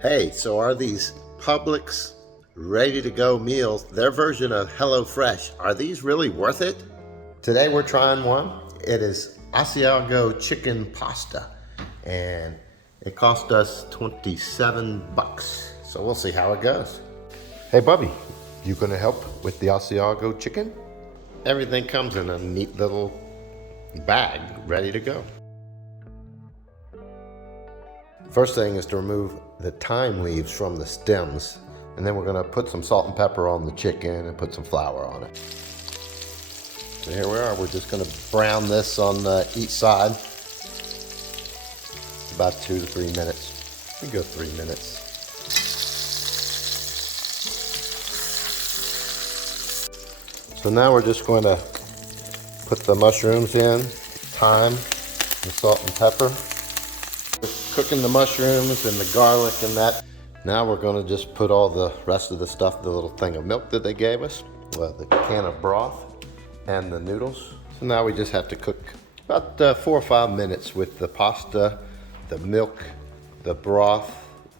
Hey, so are these Publix ready-to-go meals, their version of HelloFresh, are these really worth it? Today we're trying one. It is Asiago chicken pasta, and it cost us 27 bucks. So we'll see how it goes. Hey Bubby, you gonna help with the Asiago chicken? Everything comes in a neat little bag, ready to go. First thing is to remove the thyme leaves from the stems, and then we're gonna put some salt and pepper on the chicken and put some flour on it. So here we are, we're just gonna brown this on each side. About 2 to 3 minutes. We go 3 minutes. So now we're just going to put the mushrooms in, thyme, the salt and pepper. Cooking the mushrooms and the garlic and that. Now we're going to just put all the rest of the stuff, the little thing of milk that they gave us, the can of broth, and the noodles. So now we just have to cook about 4 or 5 minutes with the pasta, the milk, the broth,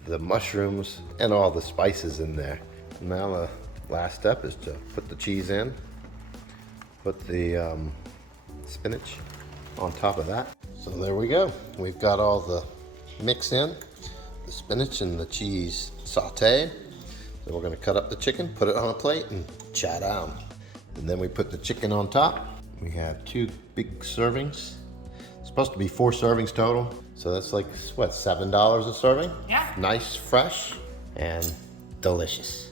the mushrooms, and all the spices in there. Now the last step is to put the cheese in, put the spinach on top of that. So there we go. We've got all the mix in, the spinach and the cheese saute. So we're gonna cut up the chicken, put it on a plate, and chow down. And then we put the chicken on top. We have 2 big servings. It's supposed to be 4 servings total. So that's like, what, $7 a serving? Yeah. Nice, fresh, and delicious.